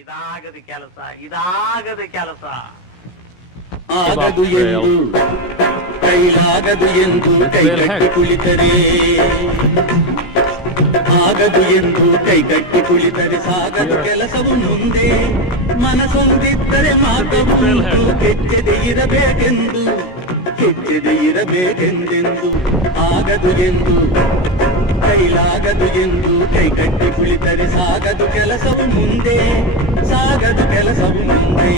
ಇದಾಗದ ಕೆಲಸ, ಇದಾಗದ ಕೆಲಸ. ಆಗದು ಎಂದು ಕೈಲಾಗದು ಎಂದು ಕೈಗಟ್ಟಿ ಕುಳಿತರೆ, ಆಗದು ಎಂದು ಕೈಗಟ್ಟಿ ಕುಳಿತರೆ ಸಾಗದು ಕೆಲಸವು ಮುಂದೆ. ಮನಸೊಂದಿದ್ದರೆ ಮಾತುಂಟು, ಕೆಚ್ಚದೆ ಇರಬೇಕೆಂದು, ಕೆಚ್ಚದೆ ಇರಬೇಕೆಂದೆಂದು. ಆಗದು ಎಂದು ಕೈಲಾಗದು ಎಂದು ಕೈಗಟ್ಟಿ ಕುಳಿತರೆ ಸಾಗದು ಕೆಲಸವು ಮುಂದೆ, ಸಾಗದು ಕೆಲಸವು ಮುಂದೆ.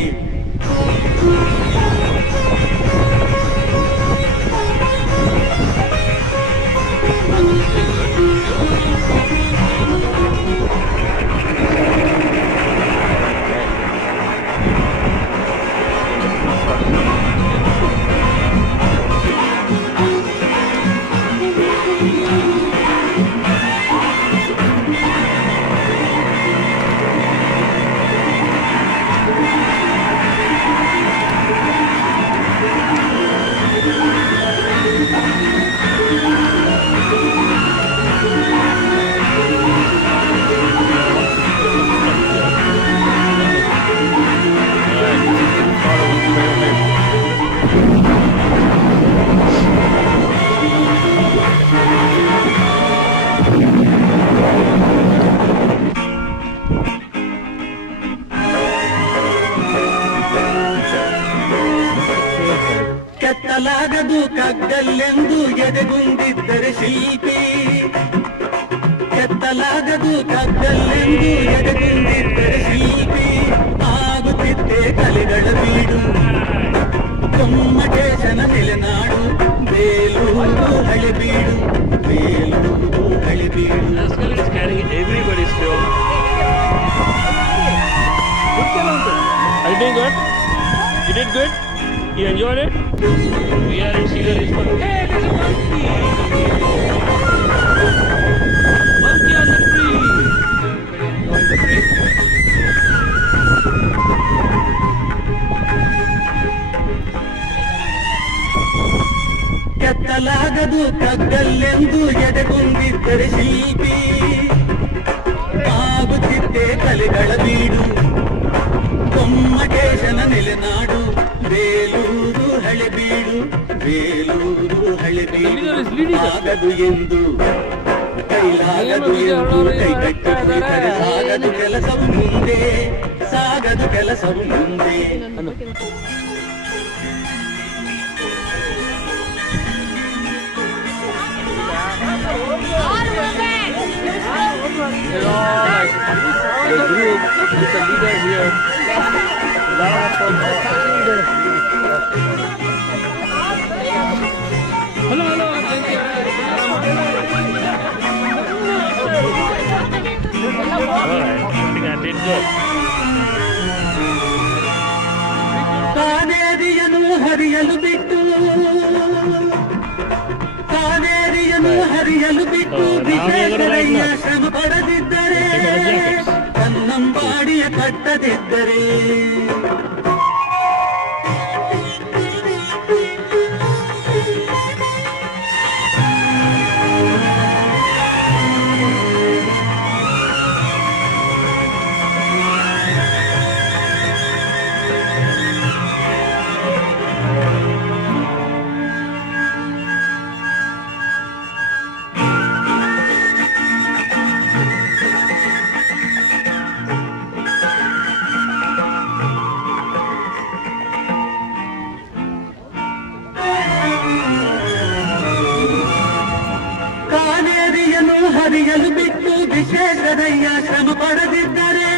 ಕೆತ್ತಲಾಗದು ಕಗ್ಗಲ್ಲೆಂದು ಎದೆಗುಂದಿದ್ದರೆ ಶಿಲ್ಪಿ, ಕೆತ್ತಲಾಗದು ಕಗ್ಗಲ್ಲೆಂದು ಎದೆಗುಂದಿದ್ದರೆ ಶಿಲ್ಪಿ. ಆಗುತ್ತಿದ್ದೆ ಕಲೆಗಳ ಬೀಡು, ಗೊಮ್ಮಟೇಶನ ನೆಲೆನಾಡು, Belur Halebidu, Belur Halebidu. Are you doing good? You did good? You enjoyed it? We are in Seagull Ridge Park. Hey, there's a monkey! Monkey on the tree! Enjoy the tree. ಕೆತ್ತಲಾಗದು ಕಗ್ಗಲ್ಲೆಂದು ಎದೆಗುಂದಿದ್ದರೆ ಶಿಲ್ಪಿ, ಆಗುತ್ತಿದ್ದೆ ಕಲೆಗಳ ಬೀಡು, ಗೊಮ್ಮಟೇಶನ ನೆಲೆನಾಡು, ಬೇಲೂರು ಹಳೆಬೀಡು, ಬೇಲೂರು ಹಳೆಬೀಡು. ಆಗದು ಎಂದು ಕೈಲಾಗದು ಎಂದು ಕೈಗಟ್ಟಿ ಕುಳಿತರೆ ಸಾಗದು ಕೆಲಸವು ಮುಂದೆ, ಸಾಗದು ಕೆಲಸವು ಮುಂದೆ. The group with the leader here. Hello, hello. Alright, I think I did good. ಕಾವೇರಿಯನ್ನು ಹರಿಯಲು ಬಿಟ್ಟು, ಕಾವೇರಿಯನ್ನು ಹರಿಯಲು ಬಿಟ್ಟು ವಿಶ್ವೇಶ್ವರಯ್ಯ ಶ್ರಮ ಪಡೆದಿದ್ದರೆ, ಕನ್ನಂಬಾಡಿಯ ಕಟ್ಟದಿದ್ದರೆ. ಹರಿಯಲು ಬಿಟ್ಟು ವಿಶ್ವೇಶ್ವರಯ್ಯ ಶ್ರಮ ಪಡೆದಿದ್ದರೆ,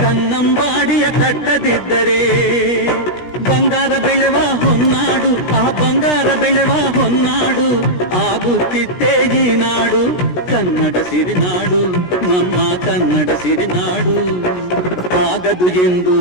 ಕನ್ನಂಬಾಡಿಯ ಕಟ್ಟದಿದ್ದರೆ. ಬಂಗಾರ ಬೆಳೆವ ಹೊನ್ನಾಡು, ಆ ಬಂಗಾರ ಬೆಳೆವ ಹೊನ್ನಾಡು, ಆಗುತ್ತಿದ್ದೇ ಈ ನಾಡು, ಕನ್ನಡ ಸಿರಿನಾಡು, ನಮ್ಮ ಕನ್ನಡ ಸಿರಿನಾಡು. ಆಗದು ಎಂದು